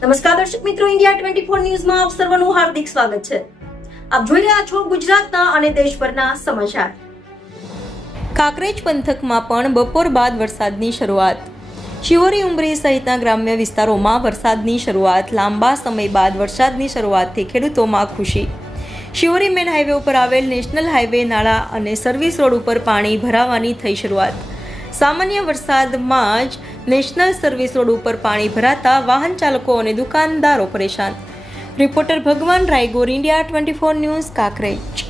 નમસ્કાર દર્શક મિત્રો, ઇન્ડિયા 24 ન્યૂઝમાં આપ સર્વનું હાર્દિક સ્વાગત છે. આપ જોઈ રહ્યા છો ગુજરાતના અને દેશભરના સમાચાર. કાંકરેજ પંથકમાં પણ બપોર બાદ વરસાદની શરૂઆત. શિવોરી ઉમરી સહિતના ગ્રામ્ય વિસ્તારોમાં વરસાદની શરૂઆત. લાંબા સમય બાદ વરસાદની શરૂઆતથી ખેડૂતોમાં ખુશી. શિવોરી મેન હાઈવે ઉપર આવેલ નેશનલ હાઈવે નાળા અને સર્વિસ રોડ ઉપર પાણી ભરાવાની થઈ શરૂઆત. સામાન્ય વરસાદમાં જ નેશનલ સર્વિસ રોડ ઉપર પાણી ભરાતા વાહન ચાલકો અને દુકાનદારો પરેશાન. રિપોર્ટર ભગવાન રાયગોર, ઇન્ડિયા 24 ન્યૂઝ, કાંકરેજ.